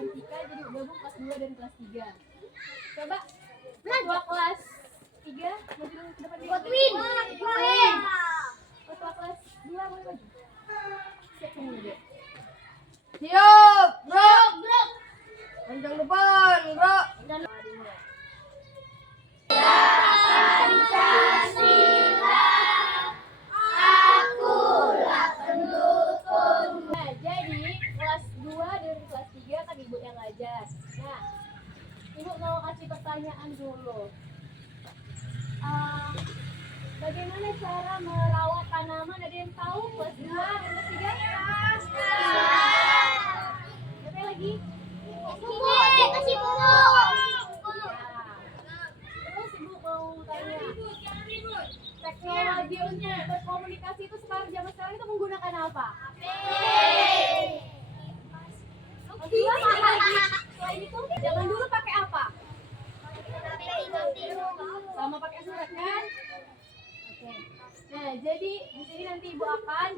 digantikan jadi gabung kelas 2 dan kelas 3. Coba ketua kelas 3 maju dulu ke depan dia. Ketua kelas 2 boleh maju. Siap ini dia. Siap, bro. Panjang depan, bro. Nah, jadi kelas 2 dan kelas 3 kan ibu yang ngajar. Nah, ibu mau kasih pertanyaan dulu. Bagaimana cara merawat tanaman? Ada yang tahu kelas 2 dan kelas 3? Siapa lagi? Kasih pupuk. Terus ibu mau tanya, teknologi untuk berkomunikasi itu zaman sekarang itu menggunakan apa? Selain itu, zaman dulu pakai apa? Sama pakai surat kan? Oke. Nah, jadi di sini nanti ibu akan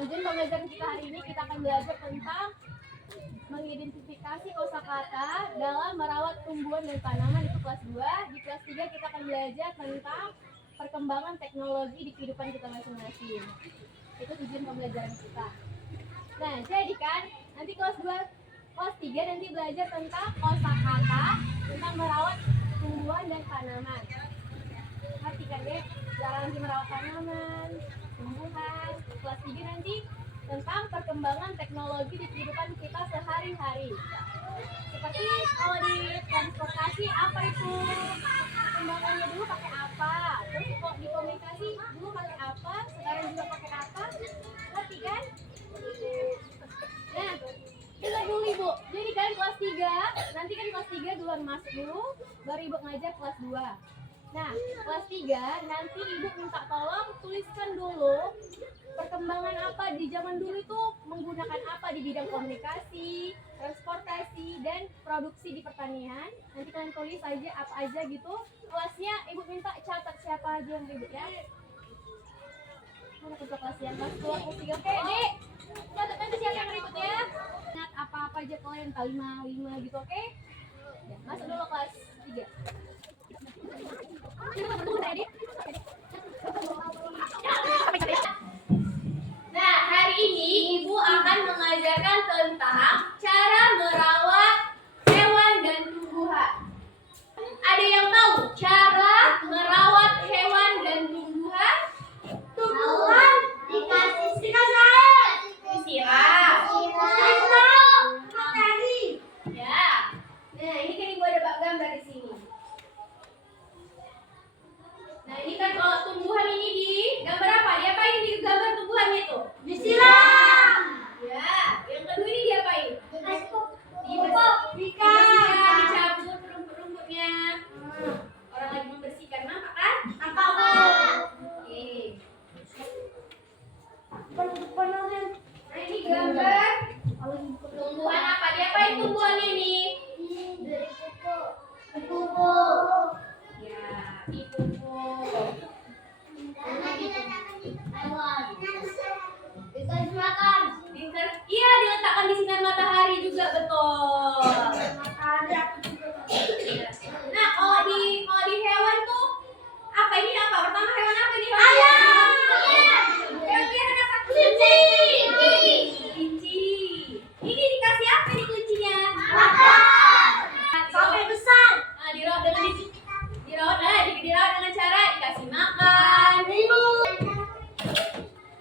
tujuan pembelajaran kita hari ini kita akan belajar tentang mengidentifikasi kosakata dalam merawat tumbuhan dan tanaman itu kelas 2. Di kelas 3 kita akan belajar tentang perkembangan teknologi di kehidupan kita masing-masing. Itu tujuan pembelajaran kita. Nah, jadi kan nanti kelas 2, kelas 3 nanti belajar tentang kosakata tentang merawat tumbuhan dan tanaman. Ngerti kan deh? Cara nanti merawat tanaman, tumbuhan. Kelas 3 nanti tentang perkembangan teknologi di kehidupan kita sehari-hari. Seperti kalau di transportasi, apa itu perkembangannya dulu pakai apa? Terus kok di komunikasi dulu pakai apa? Sekarang juga pakai apa? Ngerti kan? Nah, kita dulu ibu. Jadi kan kelas 3, nanti kan kelas 3 duluan masuk dulu, baru ibu ngajar kelas 2. Nah, kelas 3 nanti ibu minta tolong tuliskan dulu perkembangan apa di zaman dulu itu menggunakan apa di bidang komunikasi, transportasi, dan produksi di pertanian. Nanti kalian tulis aja apa aja gitu. Kelasnya ibu minta catat siapa aja yang ribut ya. Mana ketua kelas yang kelas 2, kelas 3. Oke, Dek. Catat nanti siapa yang ribut ya. Ingat apa-apa aja kalian 5 gitu, oke? Ya, masuk dulu kelas 3. Nah, hari ini ibu akan mengajarkan tentang cara merawat hewan dan tumbuhan. Ada yang tahu cara merawat hewan dan tumbuhan? Tumbuhan dikasih air. Disiram. Materi. Ya. Nah, ini kan ibu ada gambar di sini. Nah, ini kan kalau tumbuhan ini di gambar apa? Diapain di gambar tumbuhannya itu? Disiram. Ya. Yang kedua ini diapain? Dikasih pupuk. Dibersihkan, dicabut rumput-rumputnya. Orang lagi membersihkan, nampak kan? Nampak, Pak. Oke. Nah, ini gambar tumbuhan apa? Diapain tumbuhannya ini? Dari pupuk. Pupuk. Ya, dipupuk. Karena kita akan hewan. Dikasih makan. Iya, diletakkan di sinar matahari juga, betul. Ada. Nah, kalau di hewan tuh apa ini apa? Pertama hewan apa ini? Ayam. Hewan peliharaan apa? Kelinci. Kelinci. Ini dikasih apa nih kelincinya? Makan. Sampai besar. Nah, dirawat dengan cara dikasih makan.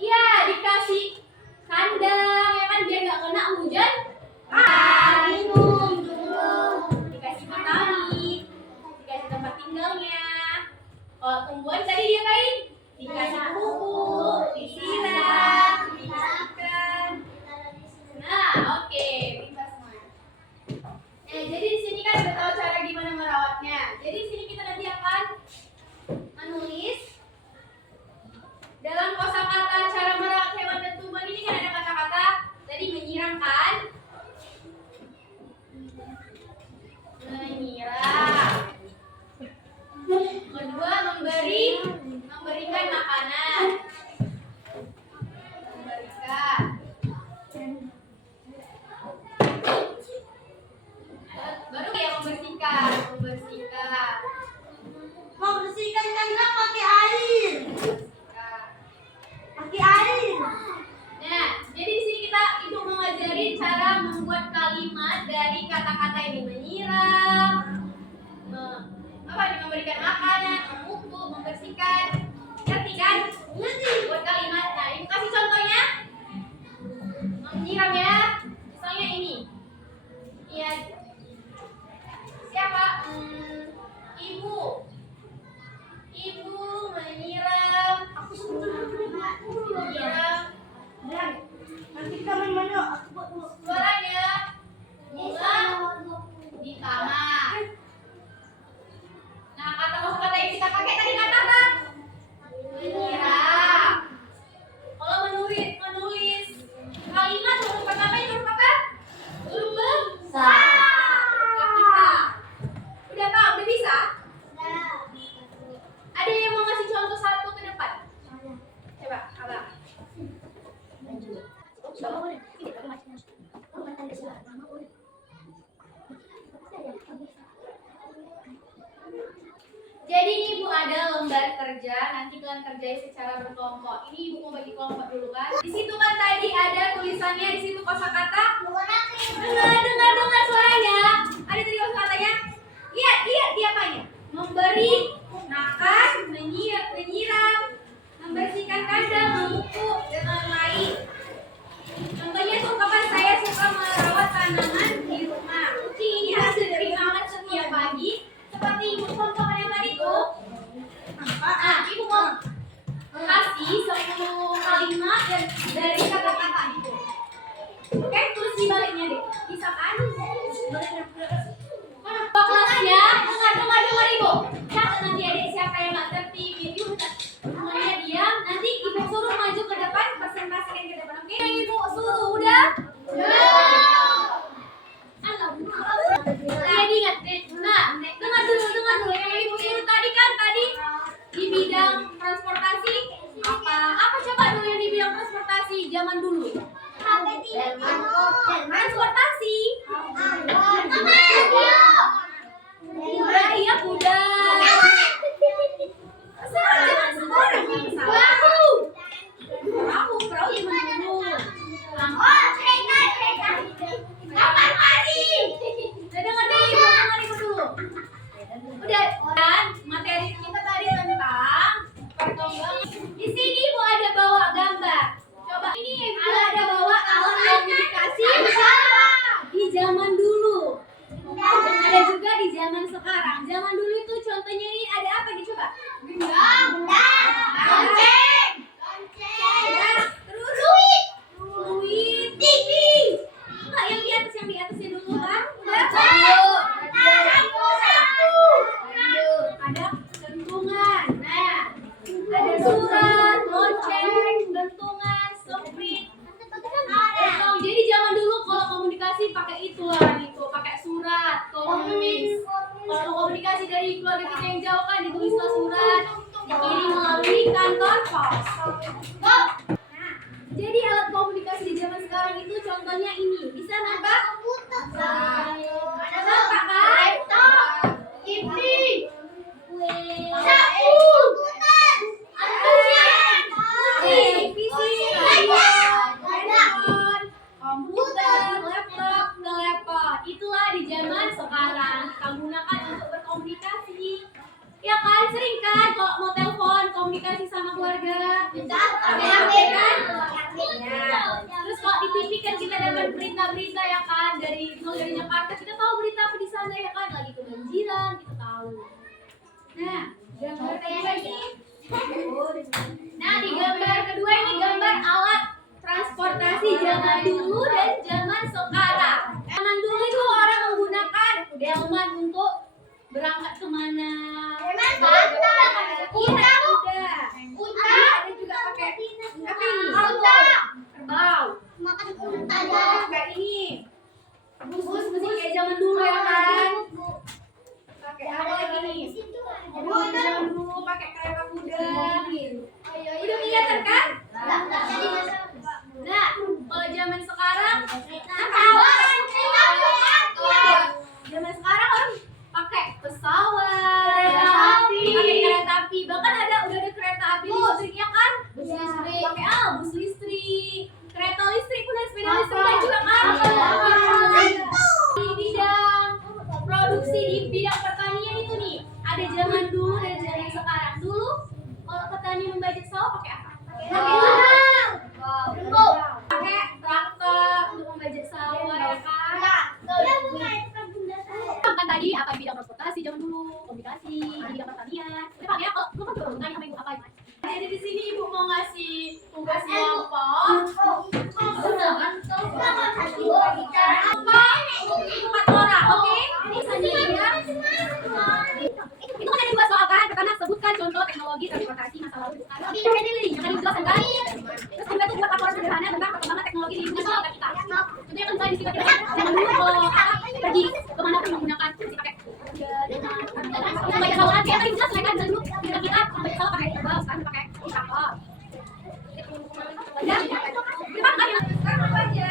Iya, dikasih kandang ya kan biar nggak kena hujan. dengan kerja secara berkelompok. Ini ibu mau bagi kelompok dulu kan. Di situ kan tadi ada tulisannya, di situ kosakata. Dengar suaranya. Ada tadi kosakatanya. Lihat dia apanya. Memberi, makan, menyiram, membersihkan kandang, memupuk, dan lain-lain. Contohnya tuh kapan saya suka merawat tanaman di rumah. Kucing ini hasil dari makan setiap pagi. Seperti ibu contohkan yang tadi tuh. Ibu mau kasih 10 kalimat dari kata-kata itu. Oke, tulis di baliknya deh. Bisa kan? Kelasnya, dengar ibu. Catat nanti adik siapa yang nggak tertib, ibu semuanya diam. Nanti ibu suruh maju ke depan, presentasikan ke depan. Oke, ibu suruh udah. Jadi ingat, nah, dengar dulu. Yang ibu suruh tadi kan di bidang transportasi apa coba dulu yang di bidang transportasi zaman dulu. Transportasi. Iya kuda. Perahu zaman dulu. Dengar ibu dulu. Udah, dan materi kita tadi tentang perkembangan. Di sini ibu ada bawa gambar. Coba ini ibu ada bawa alat komunikasi di zaman dulu. Ada juga di zaman sekarang. Zaman dulu itu contohnya ini ada apa nih coba? Lonceng. Terus fluid. TV. Enggak yang di atasnya dulu kan? Udah. Ada gantungan. Nah, ada surat, lonceng, gantungan, semprit. Jadi zaman dulu kalau komunikasi pakai itu lah, pakai surat, tulis. Kalau komunikasi dari keluarga kita yang jauh kan ditulislah surat, dikirim melalui kantor pos. Nah, jadi alat komunikasi di zaman sekarang itu contohnya ini. Bisa nampak? Ada nampak kan? TV. Komputer, laptop, itulah di zaman sekarang kita gunakan untuk berkomunikasi. Ya kan, sering kan kalau mau telepon komunikasi sama keluarga, pakai HP kan? Ya. Terus kalau di TV kan kita dapat berita-berita ya kan dari Jakarta, kita tahu berita apa di sana ya kan, lagi kebanjiran kita tahu. Nah, gambar kedua ini. Nah, di gambar kedua ini gambar alat transportasi zaman dulu dan zaman sekarang. Zaman dulu itu orang menggunakan delman untuk berangkat kemana? Unta. Ada juga pakai apa ini? Kerbau. Pakai ini. Bus masih kayak zaman dulu ya kan? Pakai apa lagi nih? Zaman dulu pakai kereta kuda. Udah kelihatan kan? Nah, kalau zaman sekarang zaman sekarang orang pakai pesawat, pakai kereta api, bahkan udah ada kereta api listriknya kan? Bus listrik. Pakai bus listrik, kereta listrik pun ada sepeda listrik juga kan? Di bidang produksi di bidang pertanian itu nih, ada zaman dulu dan zaman sekarang. Dulu kalau petani membajak sawah pakai apa? Pakai traktor untuk membajak sawah ya kan? Kan tadi apa bidang transportasi zaman dulu, komunikasi, bidang pertanian. Memang ya kalau lu kan belum tanya sama ibu apa ini. Jadi di sini ibu mau ngasih tugas kelompok. Empat orang, oke? Ini selanjutnya. Itu kan ada dua soal kan? Pertama sebutkan contoh teknologi transportasi masa lalu sekarang. Ini yang tadi dijelaskan kan? Terus kita tuh buat laporan sederhana tentang perkembangan teknologi di lingkungan sekitar kita. Contohnya kan tadi kita zaman dulu kalau pergi kemana pun menggunakan pakai banyak hal yang tadi jelas mereka dulu kita banyak hal pakai kerbau, sekarang pakai traktor. Ya, kita kan sekarang apa aja?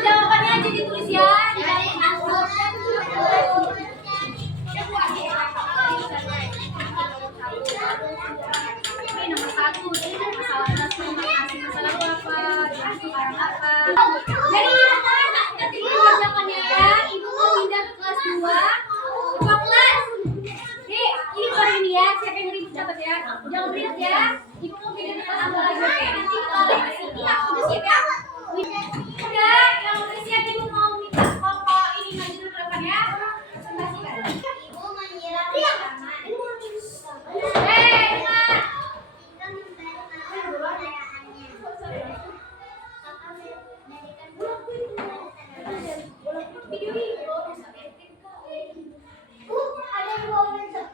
Jawabannya aja ditulis ya. nih ya, siapa yang ribut catat ya. Jangan ribut ya. Ibu mau pilih tambah lagi oke. Nanti kalau di sini aku udah siap ya. Udah, yang udah siap ibu mau minta pokok ini maju dulu ke depan ya. Presentasikan. Ibu menyiram tanaman. Emak. Video ini Ada yang mau masuk.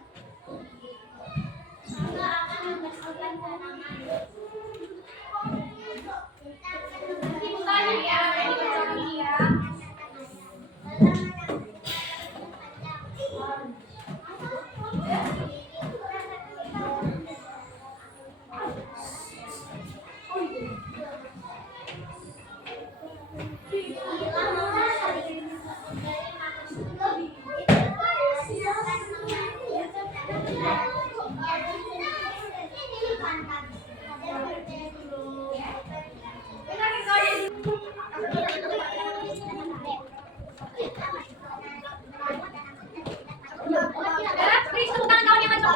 Kakak akan membersihkan tanaman. ibu tanya ya, ini baca ini ya. Please, tepuk tangan kawan yang maju.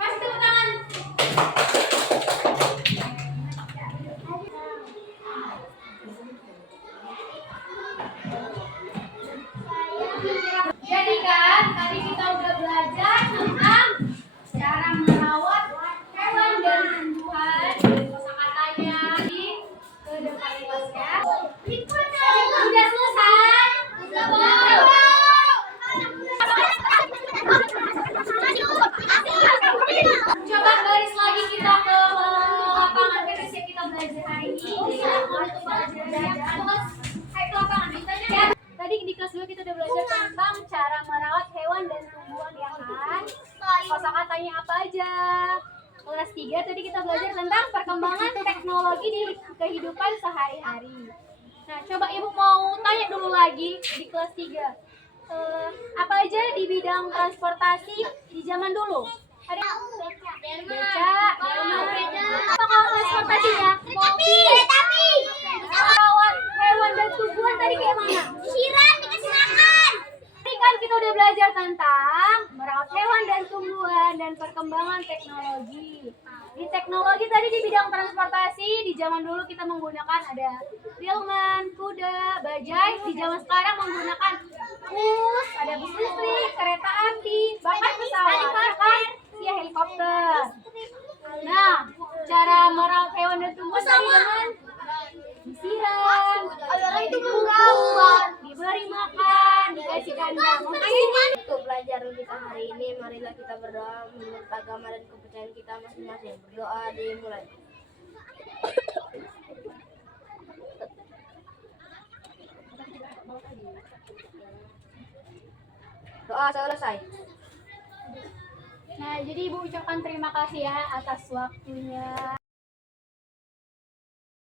Mas, tepuk tangan. Jadi kan tadi kita udah belajar tentang cara merawat hewan dan tumbuhan, kosakatanya di ke depan kelas ya. Udah selesai? Coba garis lagi kita ke lapangan kita siap kita belajar hari ini. Mau tutup pelajarannya. Ayo ke lapangan ditanya ya. Tadi di kelas 2 kita udah belajar tentang cara merawat hewan dan tumbuhan ya kan? Kosakatanya apa aja? Kelas 3 tadi kita belajar tentang perkembangan teknologi di kehidupan sehari-hari. Nah, coba Ibu mau tanya dulu lagi di kelas 3. Apa aja di bidang transportasi di zaman dulu? Ada beca, apa kalau transportasinya? Mobil. Merawat hewan dan tumbuhan tadi kayak mana? Disiram, dikasih makan. Tadi kan kita udah belajar tentang merawat hewan dan tumbuhan dan perkembangan teknologi. Di teknologi tadi di bidang transportasi di zaman dulu kita menggunakan ada delman, kuda, bajai. Di zaman sekarang menggunakan bus, ada bus listrik, kereta api, bahkan pesawat, ya kan? Ya helikopter. Nah, cara merawat hewan dan tumbuhan tadi dengan disiram, diberi makan, dikasih kandang. Untuk pelajaran kita hari ini, marilah kita berdoa menurut agama dan kepercayaan kita masing-masing. Berdoa dimulai. Doa selesai. Nah, jadi Ibu ucapkan terima kasih ya atas waktunya.